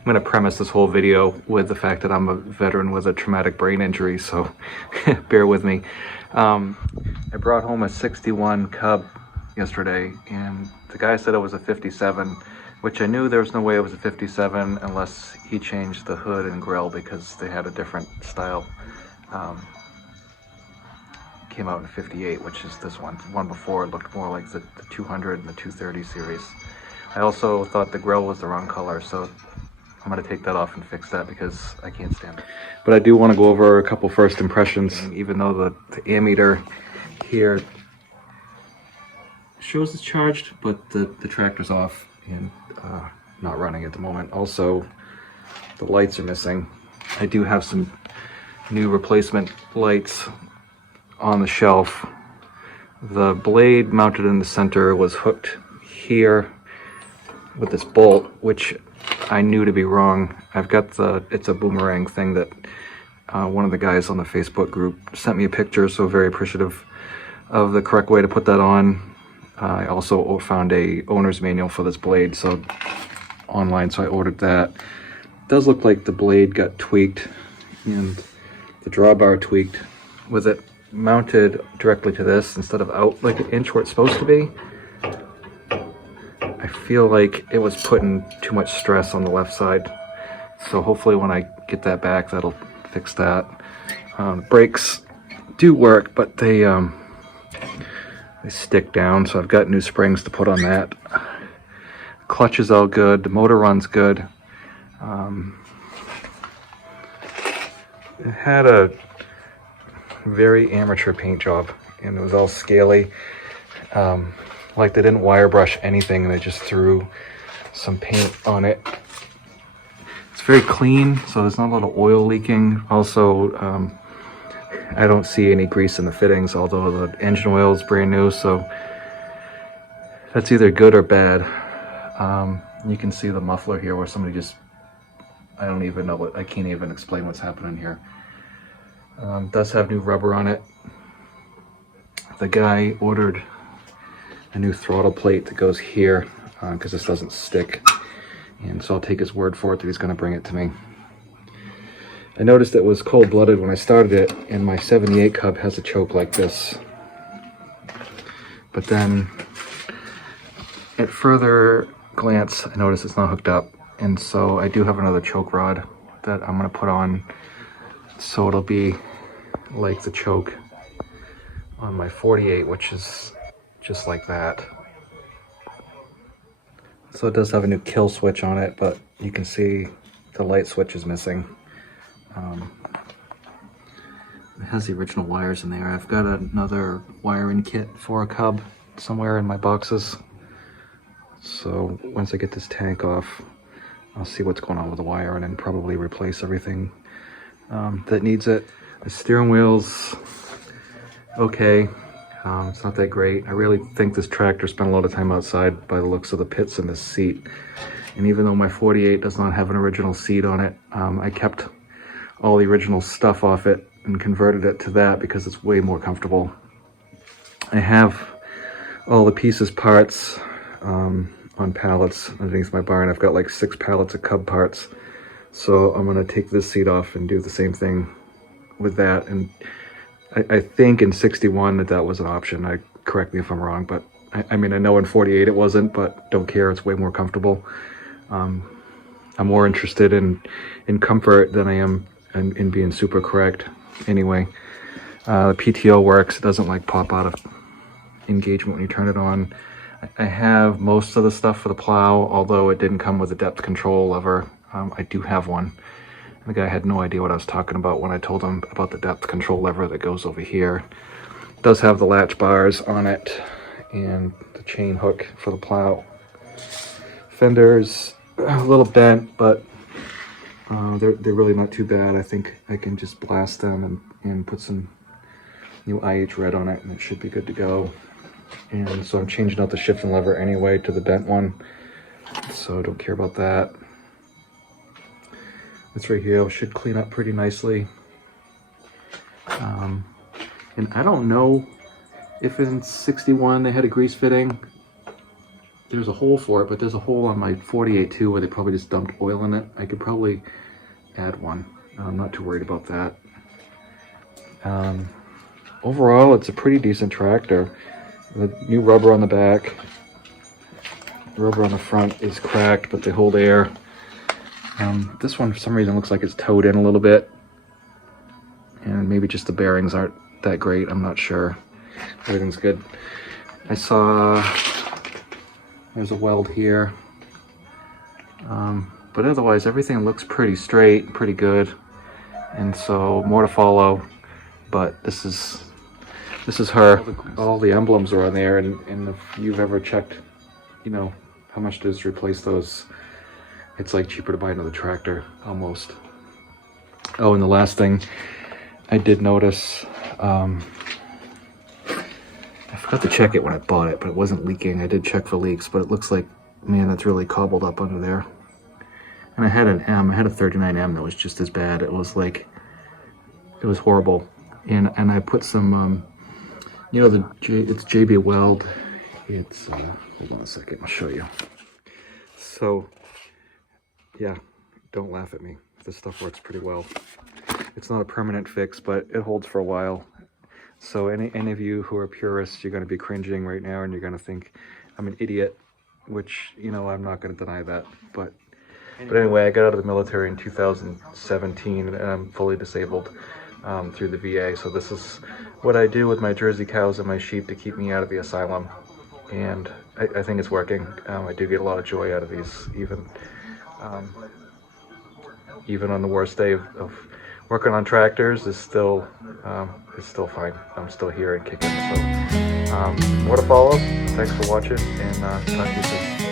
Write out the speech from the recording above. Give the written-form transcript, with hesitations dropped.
I'm going to premise this whole video with the fact that I'm a veteran with a traumatic brain injury, so bear with me. I brought home a 61 Cub yesterday, and the guy said it was a 57, which I knew there was no way it was a 57 unless he changed the hood and grille because they had a different style. Came out in 58, which is this one. The one before looked more like the 200 and the 230 series. I also thought the grille was the wrong color, so I'm going to take that off and fix that because I can't stand it. But I do want to go over a couple first impressions, even though the ammeter here shows it's charged, but the tractor's off and not running at the moment. Also, the lights are missing. I do have some new replacement lights on the shelf. The blade mounted in the center was hooked here with this bolt, which I knew to be wrong. I've got it's a boomerang thing that one of the guys on the Facebook group sent me a picture, so very appreciative of the correct way to put that on. I also found a owner's manual for this blade online, so I ordered that. It does look like the blade got tweaked and the drawbar tweaked with it mounted directly to this instead of out like an inch where it's supposed to be. I feel like it was putting too much stress on the left side, so hopefully when I get that back, that'll fix that. Brakes do work, but they stick down, so I've got new springs to put on that. Clutch is all good. The motor runs good. It had a very amateur paint job, and it was all scaly. Like they didn't wire brush anything, and they just threw some paint on it. It's very clean, so there's not a lot of oil leaking. Also, I don't see any grease in the fittings, although the engine oil is brand new, so that's either good or bad. You can see the muffler here where somebody just, I don't even know what, I can't even explain what's happening here. Does have new rubber on it. The guy ordered a new throttle plate that goes here because this doesn't stick, and so I'll take his word for it that he's going to bring it to me. I noticed it was cold-blooded when I started it, and my 78 Cub has a choke like this. But then, at further glance, I noticed it's not hooked up, and so I do have another choke rod that I'm going to put on, so it'll be like the choke on my 48, which is just like that. So it does have a new kill switch on it, but you can see the light switch is missing. It has the original wires in there. I've got another wiring kit for a Cub somewhere in my boxes. So once I get this tank off, I'll see what's going on with the wire and then probably replace everything that needs it. The steering wheel's okay. It's not that great. I really think this tractor spent a lot of time outside by the looks of the pits in this seat. And even though my 48 does not have an original seat on it, I kept all the original stuff off it and converted it to that because it's way more comfortable. I have all the pieces, parts on pallets underneath my barn. I've got like 6 pallets of Cub parts. So I'm gonna take this seat off and do the same thing with that. And I think in 61 that was an option. Correct me if I'm wrong, but I mean, I know in 48 it wasn't, but don't care, it's way more comfortable. I'm more interested in comfort than I am in being super correct. Anyway, the PTO works. It doesn't like pop out of engagement when you turn it on. I have most of the stuff for the plow, although it didn't come with a depth control lever. I do have one. The guy had no idea what I was talking about when I told him about the depth control lever that goes over here. It does have the latch bars on it and the chain hook for the plow. Fenders a little bent, but they're really not too bad. I think I can just blast them and put some new IH red on it and it should be good to go. And so I'm changing out the shifting lever anyway to the bent one, so don't care about that. This right here should clean up pretty nicely. And I don't know if in 61 they had a grease fitting. there's a hole for it, but there's a hole on my 48 too where they probably just dumped oil in it. I could probably add one. I'm not too worried about that. Overall, it's a pretty decent tractor. The new rubber on the back, the rubber on the front is cracked, but they hold air. This one, for some reason, looks like it's towed in a little bit. And maybe just the bearings aren't that great, I'm not sure. Everything's good. I saw there's a weld here. But otherwise, everything looks pretty straight, pretty good. And so, more to follow. But this is her. All the emblems are on there, and if you've ever checked, you know, how much it is to replace those, it's like cheaper to buy another tractor, almost. Oh, and the last thing I did notice, I forgot to check it when I bought it, but it wasn't leaking. I did check for leaks, but it looks like, man, that's really cobbled up under there. And I had an M, I had a 39M that was just as bad. It was like, it was horrible. And I put some, you know, it's JB Weld. It's, hold on a second, I'll show you. So, yeah, don't laugh at me. This stuff works pretty well. It's not a permanent fix, but it holds for a while. So any of you who are purists, you're going to be cringing right now, and you're going to think I'm an idiot, which, you know, I'm not going to deny that. But anyway, I got out of the military in 2017, and I'm fully disabled through the VA. So this is what I do with my Jersey cows and my sheep to keep me out of the asylum. And I think it's working. I do get a lot of joy out of these, even on the worst day of working on tractors is still fine. I'm still here and kicking. So more to follow. Thanks for watching, and talk to you soon.